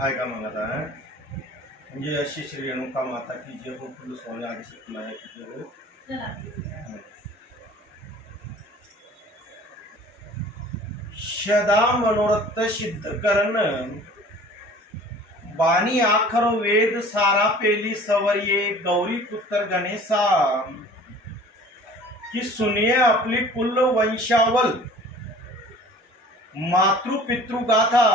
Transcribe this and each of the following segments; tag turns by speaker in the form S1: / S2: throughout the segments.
S1: ऐका मग आता हं? म्हणजे अशी श्री रेणुका माता की जे हो फुल स्वामी आदि सत्यनारायण की जे हो सदा मनोरथ सिद्ध करण बाणी आखर वेद सारा पेली सवरिये गौरी पुत्र गणेशा की सुनिये आपली कुल वंशावल मातृ पितृ गाथा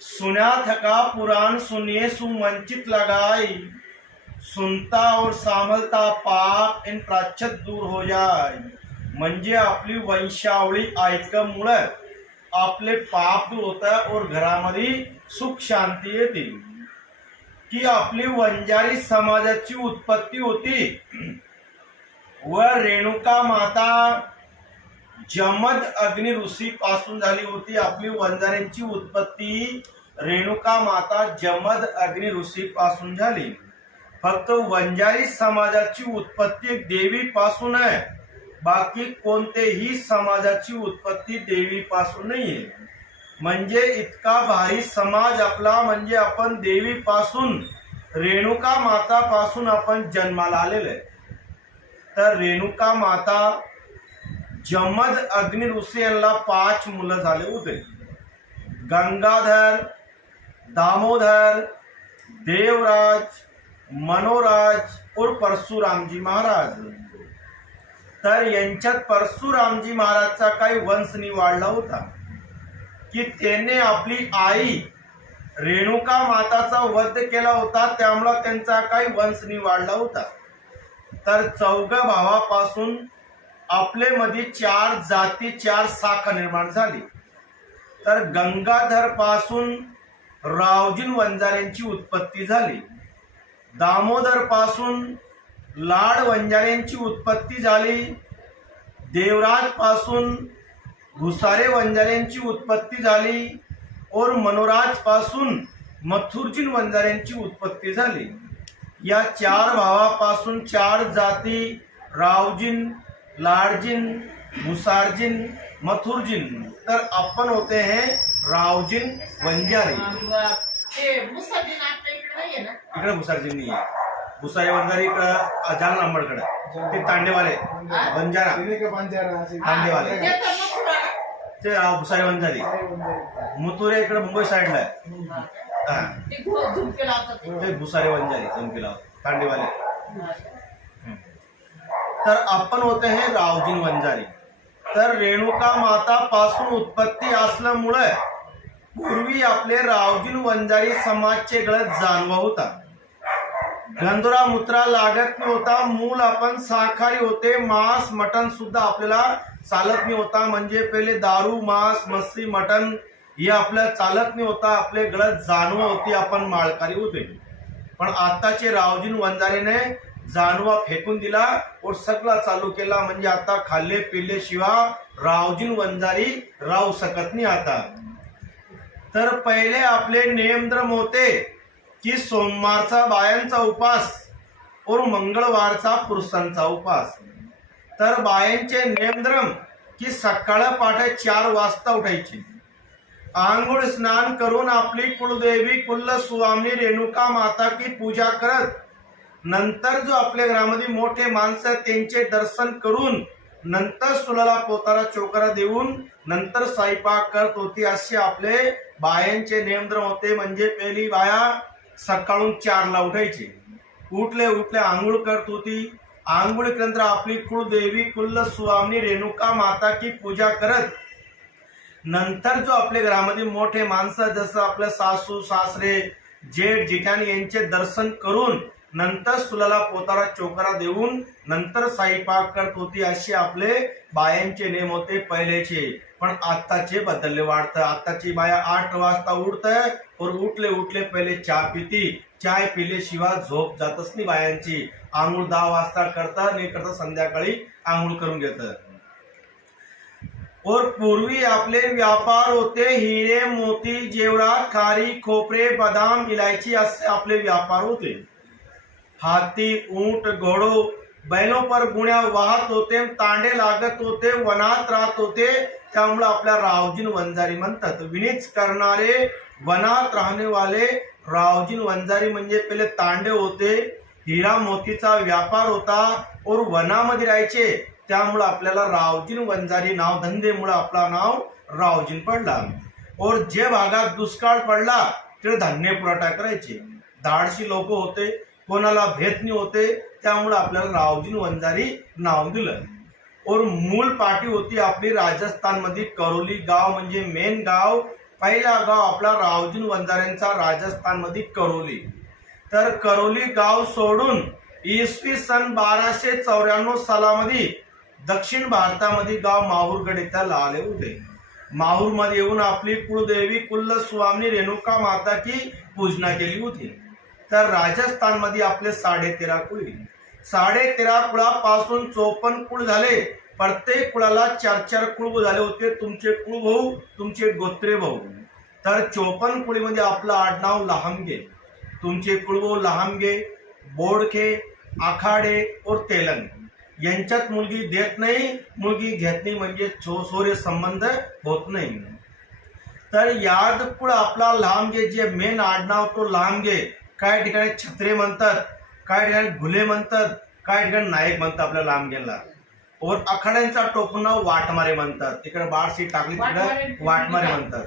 S1: सुना थका पुराण सुनिए सुमंचित लगाई। सुनता और सामलता पाप इन प्राच्छत दूर हो जाय म्हणजे आपली वंशावळी ऐकमुळं आपले पाप दूर होत और घरामध्ये सुख शांती येते। की आपली वंजारी समाजाची उत्पत्ती होती। व रेणुका माता जमद अग्नि ऋषी पासून झाली होती. आपली वंजाऱ्यांची उत्पत्ती रेणुका माता जमद अग्नि ऋषी पासून झाली. फक्त वंजारी समाजाची उत्पत्ती देवीपासून देवी पासून आहे. बाकी कोणतेही समाजाची उत्पत्ती देवी पासून नाहीये. म्हणजे इतका भारी समाज आपला म्हणजे आपण देवी पासून रेणुका माता पासून आपण जन्माला आलेलो आहे. तर रेणुका माता जमद अग्नि ऋषी यांना पाच मुलं झाले होते. गंगाधर दामोदर देवराज मनोराज और परशुरामजी महाराज. तर यांच्यात परशुरामजी महाराजचा काही वंश निवाडला होता. की त्याने आपली आई रेणुका माताचा वध केला होता त्यामुळं त्यांचा काही वंश निवाडला होता. तर चौघ भावापासून आपले मध्ये चार जाती चार शाखा निर्माण झाली. तर गंगाधरपासून रावजीन वंजाऱ्यांची उत्पत्ती झाली. दामोदरपासून लाड वंजाऱ्यांची उत्पत्ती झाली. देवराजपासून घुसारे वंजाऱ्यांची उत्पत्ती झाली. और मनोराजपासून मथुरजीन वंजाऱ्यांची उत्पत्ती झाली. या चार भावापासून चार जाती रावजीन लाडजिन मुसारजिन मथुरजिन. तर आपण होते हैं रावजिन वंजारी.
S2: इकडे नाहीये ना?
S1: इकडे भुसारजिन नाही आहे भुसारे वंजारी इकडं जालना अंबडकडे. ते तांडेवाले. बंजारा तांडेवाले.
S2: ते तर मथुरा.
S1: ते अं, भुसारे वंजारी. मुतुरे इकडे मुंबई साईडला आहे. हा.
S2: ते झुमके लावतात
S1: भुसारे वंजारी जमकीला तांडेवाले. तर आपण होते हे रावजीन वंजारी. तर रेणुका माता पासून उत्पत्ती असल्यामुळे पूर्वी आपले रावजीन वंजारी समाजचे गळत जाणवा होता. गंधुरा मुत्रा लागत नाही होता मूल आपण शाकाहारी होते मांस मटन सुद्धा आपल्याला चालत नाही होता. म्हणजे पहिले दारू मांस मस्ती मटन हे आपल्याला चालत नाही होता आपले गळत जाणव होती आपण माळकारी होते. पण आताचे रावजीन वंजारीने जानवा फेकून दिला और सगळा चालू केला म्हणजे आता खाल्ले पिल्ले शिवा रावजीन वंजारी राहू शकत नाही आता. तर पहिले आपले नियमद्रम होते की सोमवारचा बायांचा उपास और मंगळवारचा पुरुषांचा उपास. तर बायांचे नियमद्रम की सकाळ पाठे चार वाजता उठायची. आंघोळ स्नान करून आपली कुलदेवी कुल्ल स्वामी रेणुका माता की पूजा करत नंतर जो आपल्या घरामध्ये मोठे माणसं आहेत, त्यांचे दर्शन करून नंतर सुलाला पोताला चोकरा देऊन नंतर स्वयंपाक करत होती असे आपले बायांचे नियंत्रण होते. म्हणजे पहिली बाया सकाळून चारला उठायची. उठले उठले आंघोळ करत होती. आंघोळ केल्यानंतर आपली कुळदेवी कुल्ल स्वामी रेणुका माता की पूजा करत नंतर जो आपल्या घरामध्ये मोठे माणसं जसं आपलं सासू सासरे जेठ जिठाणी यांचे दर्शन करून नंतर सुलाला पोतारा चोकरा देऊन नंतर स्वयंपाक करत होती असे आपले बायांचे नेम होते पहिलेचे. पण आत्ताचे बदलले वाढतं. आत्ताची बाया आठ वाजता उठत और उठले उठले पहिले चहा पिती. चाय पिले शिवाय झोप जातच नाही बायांची. आंघोळ दहा वाजता करता नाही करता संध्याकाळी आंघोळ करून घेतात और पूर्वी आपले व्यापार होते हिरे मोती जेवरात खारी खोपरे बदाम इलायची असे आपले व्यापार होते. हाती ऊंट घोडो बैलों पर गुण्या वाहत होते तांडे लागत होते वनात राहत होते त्यामुळे आपल्या रावजीन वंजारी म्हणतात. विनीच करणारे वनात राहणे वाले रावजीन वंजारी म्हणजे पहिले तांडे होते हिरा मोतीचा व्यापार होता और वनामध्ये राहायचे. त्यामुळं आपल्याला रावजीन वंजारी नाव धंदेमुळे आपला नाव रावजीन पडला. और जे भागात दुष्काळ पडला तिथे धान्य पुरवठा करायचे. धाडशी लोक होते कोणाला भेदनी होते त्यामुळे आपल्याला रावजीन वंजारी नाव दिलं. और मूळ पार्टी होती आपली राजस्थानमध्ये करोली गाव म्हणजे मेन गाव पहिला गाव आपला रावजीन वंजाऱ्यांचा राजस्थानमध्ये करोली. तर करोली गाव सोडून इसवी सन बाराशे चौऱ्याण्णव सालामध्ये दक्षिण भारतामध्ये गाव माहूरगड इथं आले होते. माहूरमध्ये येऊन आपली कुळदेवी कुल्ल स्वामी रेणुका माता की पूजना केली होती. तर राजस्थानमध्ये आपले साडेतेरा कुळ कुळी साडेतेरा कुळापासून चोपन्न कुळ झाले. प्रत्येक कुळाला चार चार कुळ झाले होते. तुमचे कुळ भाऊ तुमचे गोत्रे भाऊ. तर चोपन्न कुळीमध्ये आपलं आडनाव लहामगे तुमचे कुळभाऊ लहामगे बोडखे आखाडे और तेलंग. यांच्यात मुलगी देत नाही मुलगी घेत नाही म्हणजे चो सोरे संबंध होत नाही. तर याद कुळ आपला लांबगे जे मेन आडनाव तो लांबगे काय ठिकाणी छत्रे म्हणतात काय ठिकाणी घुले म्हणतात काय ठिकाणी नायक म्हणतात आपल्या लांबगेला और आखाड्यांचा टोपण नाव वाटमारे म्हणतात. तिकडे बाळशी टाकली तिकडे वाटमारे म्हणतात.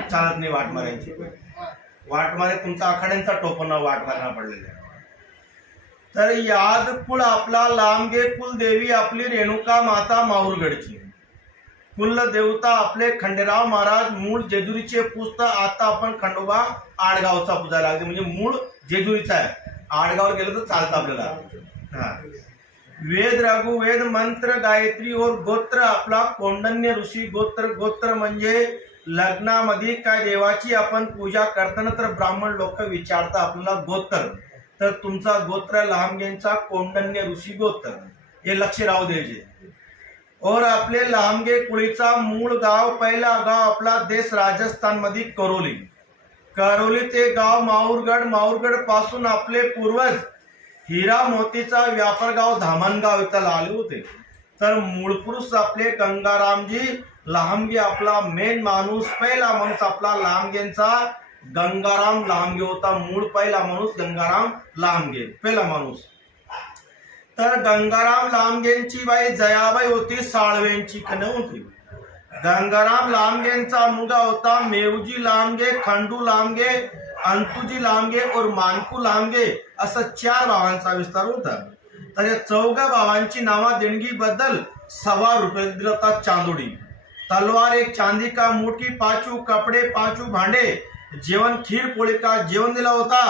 S1: चालत नाही वाटमाऱ्यांची. वाटमारे तुमचा आखाड्यांचा टोपण नाव वाटमाऱ्यांना पडलेलं तर याद कुळ आपला लांबगे कुलदेवी आपली रेणुका माता माहूरगडची कुल देवता आपले खंडेराव महाराज मूळ जेजुरीचे पुस्त आता आपण खंडोबा आडगावचा पुजायला लागते म्हणजे मूळ जेजुरीचा आहे. आडगाव गेलं तर चालतं आपल्याला. हा. वेद रघु वेद मंत्र गायत्री और गोत्र आपला कोंडन्य ऋषी गोत्र गोत्र म्हणजे लग्नामध्ये काय देवाची आपण पूजा करताना तर ब्राह्मण लोक विचारता आपल्याला गोत्र. तर तुमचा गोत्र लहामगेंचा कोंडन्य ऋषी गोत्र. हे लक्ष राहू द्यायचे और आपले लांबगे कुळीचा मूळ गाव पहिला गाव आपला देश राजस्थानमध्ये करोली. करोली ते गाव माऊरगड माऊरगडपासून आपले पूर्वज हिरा मोतीचा व्यापार गाव धामणगाव इथं आले होते. तर मूळ पुरुष आपले गंगारामजी लांबगे आपला मेन माणूस पहिला माणूस आपला लांबगेंचा गंगाराम लांबगे होता. मूळ पहिला माणूस गंगाराम लांबगे पहिला माणूस. तर गंगाराम लांबगेंची बाई जयाबाई होती साळवेंची कन्या होती गंगाराम लांबगेंचा मुलगा होता मेवजी लांबगे खंडू लांबगे अंतुजी लांबगे और मानकू लांबगे असं चार भावांचा विस्तार होता. तर या चौघा भावांची नावा देणगी बद्दल सव्वा रुपये दिला होता चांदोडी. तलवार एक चांदी का मोठी पाचू कपडे पाचू भांडे जेवण खीर पोळी का जेवण दिला होता.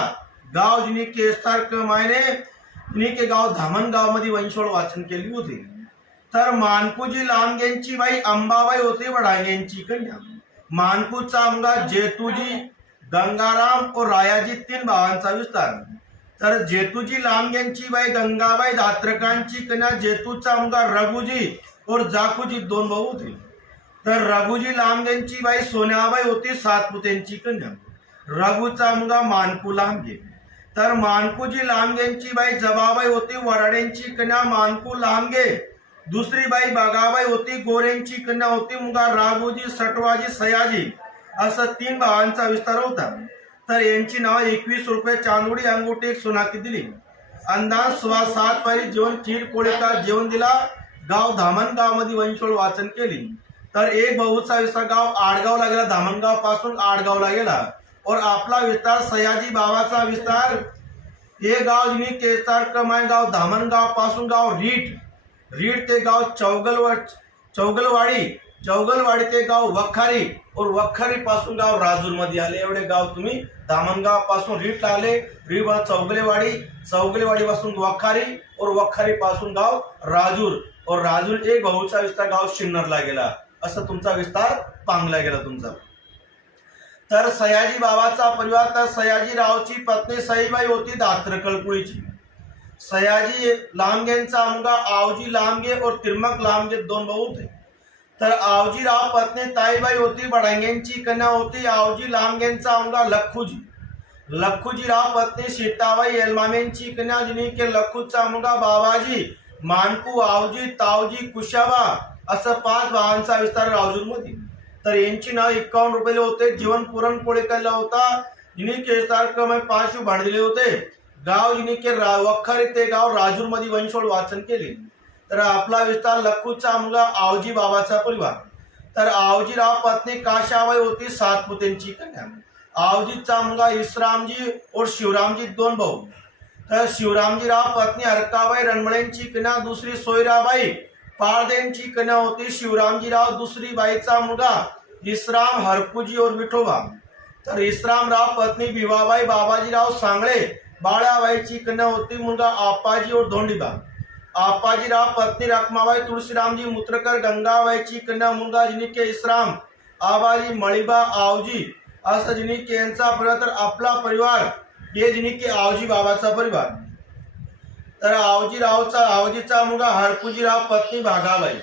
S1: गाव जिनी के कमायने मायने जिनी गाव धामणगावमध्ये मध्ये वंशोळ वाचन केली होती. तर मानकुजी लांबगेंची बाई अंबाबाई होती वडांगेंची कन्या. मानकूचा मुलगा जेतूजी गंगाराम और रायाजी तीन भावांचा विस्तार. तर जेतूजी लांबगेंची बाई गंगाबाई दात्रकांची कन्या जेतूचा मुलगा रघुजी और जाकूजी दोन भाऊ होते. तर रघुजी लांबगेंची बाई सोन्याबाई होती सातपुतेंची कन्या. रघुचा मुलगा मानकू लांबगे तर मानकूजी लांबगेंची बाई जबाबाई होती वराड्यांची कन्या मानकू लांबगे दुसरी बाई बागाबाई होती गोऱ्यांची कन्या होती मुगा राघोजी सटवाजी सयाजी. असं तीन भावांचा विस्तार होता. तर यांची नाव एकवीस रुपये चांदोडी अंगुठी एक दिली. अंदाज सव्वा सात पारी जेवण चीड पोळीचा जेवण दिला. गाव धामणगावमध्ये वंशोळ वाचन केली. तर एक भाऊचा विसा गाव आडगावला गेला धामणगावपासून आडगावला गेला. और आपला विस्तार सयाजी बाबाचा विस्तार. हे गाव जिनी केस्तार कमाय गाव धामणगावपासून गाव रीट. रीट ते गाव चौगलवा चौगलवाडी चौगलवाडी ते गाव वखारी. और वखारी पासून गाव राजूरमध्ये आले. एवढे गाव तुम्ही धामणगावपासून रीट आले रीट चौगलेवाडी चौगलेवाडी पासून वखारी और वखारी पासून गाव राजूर. और राजूर एक भाऊचा विस्तार गाव शिन्नरला गेला. असं तुमचा विस्तार पांगला गेला तुमचा. तर सयाजी बाबाचा परिवार तर सयाजीरावची पत्नी सईबाई होती दात्र कळकुळीची. सयाजी लांबगेंचा मुलगा आवजी लांबगे और तिरमक लांबगे दोन भाऊ होते. तर आवजीराव पत्नी ताईबाई होती बडांगेंची कन्या होती आवजी लांबगेंचा मुलगा लखुजी. लखूजीराव पत्नी सीताबाई एलमामेंची कन्या जिनी के लखूचा मुलगा बाबाजी मानकू आवजी तावजी कुशाबा असं पाच भावांचा विस्तार राजूरमध्ये तर यांची नाव एकावन्न रुपये होते. जीवन पुरणपोळीकरला होता. जिने केसदार क्रमांक पाच भाड दिले होते. गाव जिने के रा- ते गाव राजूरमध्ये वंशोळ वाचन केले. तर आपला विस्तार लखूचा मुलगा आवजी बाबाचा परिवार. तर आवजीराव पत्नी काशाबाई होती सातपुतेंची कन्या. आवजीचा मुलगा इसरामजी और शिवरामजी दोन भाऊ. तर शिवरामजीराव पत्नी हरकाबाई रणमळेंची कन्या दुसरी सोयराबाई पाळदेंची कन्या होती शिवरामजीराव दुसरी बाईचा मुलगा इसराम हरकुजी और विठोबा। तर इसरामराव पत्नी भिवाबाई बाबाजीराव सांगळे बाळाबाईची कन्या होती मुलगा आपाजी और धोंडीबा। आपाजीराव पत्नी रखमाबाई तुळशीरामजी मुत्रकर गंगाबाईची कन्या मुलगा जिनिके इसराम आबाजी मळीबा आवजी असं जिनिके यांचा परिवार तर आपला परिवार हे जिनिके आवजी बाबाचा परिवार। तर आवजीरावचा आवजीचा मुलगा हरकुजीराव पत्नी भागाबाई।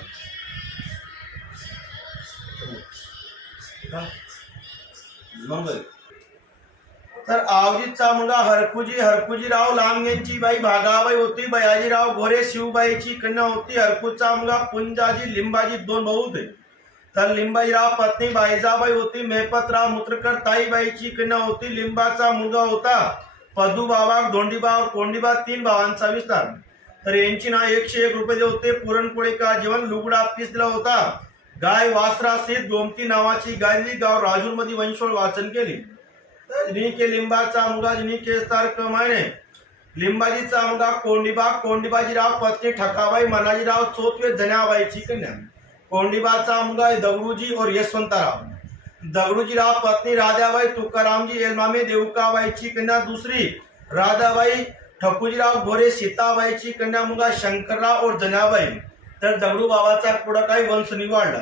S1: तर आवजीचा मुलगा हरकुजी हरकुजीराव लांब यांची बाई भागाबाई होती बयाजीराव गोरे शिवबाईची कन्या होती हरकुचा मुलगा पुंजाजी लिंबाजी दोन भाऊ होते. तर लिंबाजीराव पत्नी बाईजाबाई होती मेहपतराव मुत्रकर ताईबाईची कन्या होती लिंबाचा मुलगा होता पदूबाबा धोंडीबा कोंडीबा तीन भावांचा विस्तार. तर यांची नाव एकशे एक रुपये होते पुरणपोळी का जेवण लुगडा पीस दिला होता. गाय वासरा सहित गोमती नावाची गायली गाव राजूरमध्ये वंशोळ वाचन केली. जिनी के लिंबाचा मुलगा जिनी के तारक लिंबाजीचा मुलगा कोंडीबा कोंडीबाजीराव पत्नी ठकाबाई मनाजीराव चोतवे जनाबाईची कन्या कोंडीबाचा मुलगा दगडूजी और यशवंतराव. दगडूजीराव पत्नी राधाबाई तुकारामजी एलमामे देवकाबाईची कन्या दुसरी राधाबाई ठकुजीराव भोरे सीताबाईची कन्या मुलगा शंकरराव और जनाबाई. तर दगडू बाबाचा पुढं काही वंश निवाडला.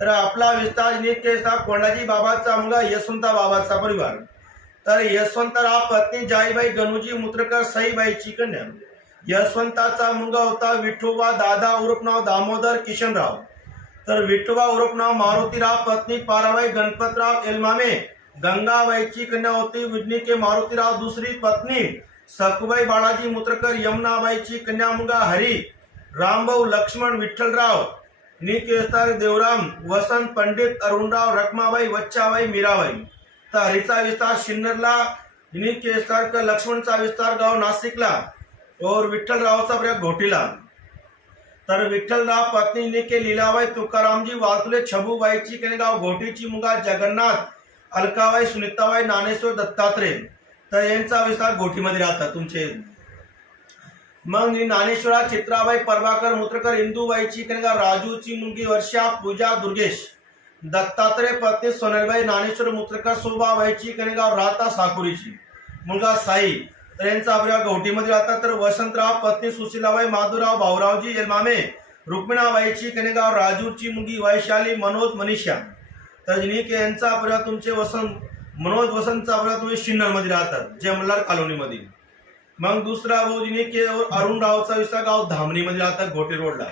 S1: तर आपला विस्तार नित्यसा कोंडाजी बाबाचा मुलगा यशवंता बाबाचा परिवार. तर यशवंतराव पत्नी जाईबाई गणूजी मुत्रकर सईबाईची कन्या. यशवंताचा मुलगा होता विठोबा दादा उरपनाव दामोदर किशनराव. तर विठोबा उरपनाव मारुतीराव पत्नी पाराबाई गणपतराव एलमामे. गंगाबाईची कन्या होती विज्ञिके मारुतीराव दुसरी पत्नी सकुबाई बाळाजी मुत्रकर यमुनाबाईची कन्या मुलगा हरी. रामभाऊ लक्ष्मण विठ्ठलराव निकेस्तार देवराम वसंत पंडित अरुणराव रखमाबाई वच्चाबाई मीराबाई. तर हरीचा विस्तार शिन्नरला निकेस्तार का लक्ष्मणचा विस्तार गाव नाशिकला और विठ्ठलरावचा प्रयोग घोटीला. तर विठ्ठलराव पत्नी के लीलाबाई तुकारामजी वातुले छबूबाईची केनेगाव घोटीची मुगा जगन्नाथ अलकाबाई सुनीताबाई नानेश्वर दत्तात्रय. तर यांचा विस्तार घोटीमध्ये राहतात तुमचे मग ज्ञानेश्वरा चित्राबाई परवाकर मुत्रकर इंदूबाई कनेगाव राजूची मुलगी वर्षा पूजा दुर्गेश. दत्तात्रय पत्नी सोनलबाई ज्ञानेश्वर मुत्रकर शोभाबाईची कनेगाव राहता साकुरीची. मुलगा साई. तर यांचा आपल्या गवटीमध्ये राहतात तर वसंतराव पत्नी सुशीलाबाई माधुराव भाऊरावजी यलमामे रुक्मिणाबाईची कनेगाव राजूची मुलगी वैशाली मनोज मनीषा. तर जिनिके यांचा आपल्या तुमचे वसंत मनोज वसंतचा परिवार तुम्ही शिन्नरमध्ये राहतात जे मल्हार कॉलोनीमध्ये. मग दुसरा भाऊ जिनिके और अरुण रावचा विस्तार गाव धामणीमध्ये राहतात घोटे रोडला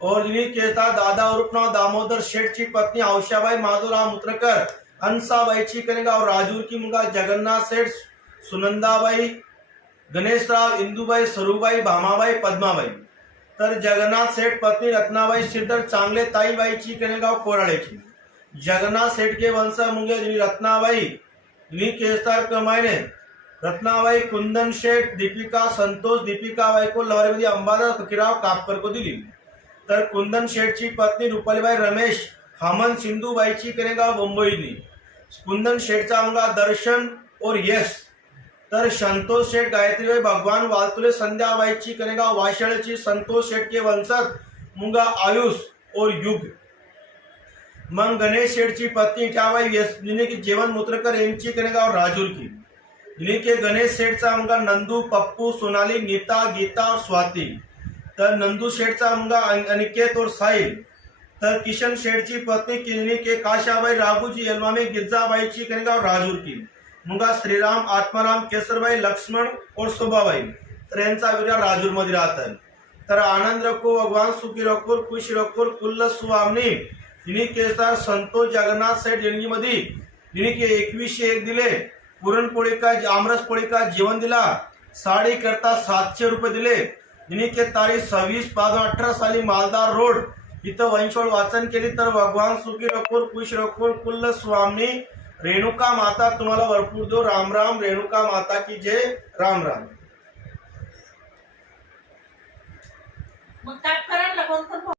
S1: और जिनिके था दादा उर्फ़ नाव दामोदर शेठची पत्नी औषाबाई माधुराव मुत्रकर अंसाबाईची कनेगाव राजूर की मुलगा जगन्नाथ सेठ, सुनंदाबाई, गणेशराव, इंदुबाई, सरूबाई, भामाबाई, पद्माबाई। तर जगन्नाथ सेठ पत्नी रत्नाबाई श्रीधर चांगले ताईबाईची कनेगाव कोराळेची जगन्नाथ सेठ के वंश मुंगे जिनी रत्नाबाई जिनी केसतार कमाईने रत्नाबाई कुंदन शेठ दीपिका संतोष दीपिकाबाई को लहरीमध्ये अंबादास किराव कापकर को दिली. तर कुंदन शेठची पत्नी रुपालीबाई रमेश हमन सिंधुबाईची कनेगाव मुंबईनी. कुंदन शेठचा मुलगा दर्शन और यश. तर संतोष शेठ गायत्रीबाई भगवान वालतुले संध्याबाईची कनेगाव वाशाळेची संतोष शेठ के वंशज मुंगा आयुष और युग. मग गणेश शेठची पत्नी इटाबाई यश जिने की जेवण मुत्रकर यांची कनेगाव राजूर की. जिने के गणेश शेठचा मुलगा नंदू पप्पू सोनाली नीता गीता और स्वाती। तर नंदू शेठचा मुलगा अन- अनिकेत और साहिल। तर किशन शेठची पत्नी किरणी के काशाबाई राघूजी यलमामे गिरजाबाईची और राजूर की। मुलगा श्रीराम आत्माराम केसरबाई लक्ष्मण और शोभाबाई। तर यांचा विरा राजूरमध्ये राहतात तर आनंद रखो भगवान सुखी रखोर खुश रखोर कुल्ल सुवामनी जिनी केसर संतोष जगन्नाथ सेठ देणगीमध्ये जिने के एकवीसशे एक दिले। पुरणपोळी का आमरस पोळी का जेवण दिला. साडी करता सातशे रुपये दिले. जिने के तारीख सव्वीस पाच अठरा साली मालदार रोड. इथं वंशोळ वाचन केली तर भगवान सुखी रखोर कुश रखोर कुल्ल स्वामी रेणुका माता तुम्हाला भरपूर दो राम राम रेणुका माता की जय. राम राम.
S2: मग.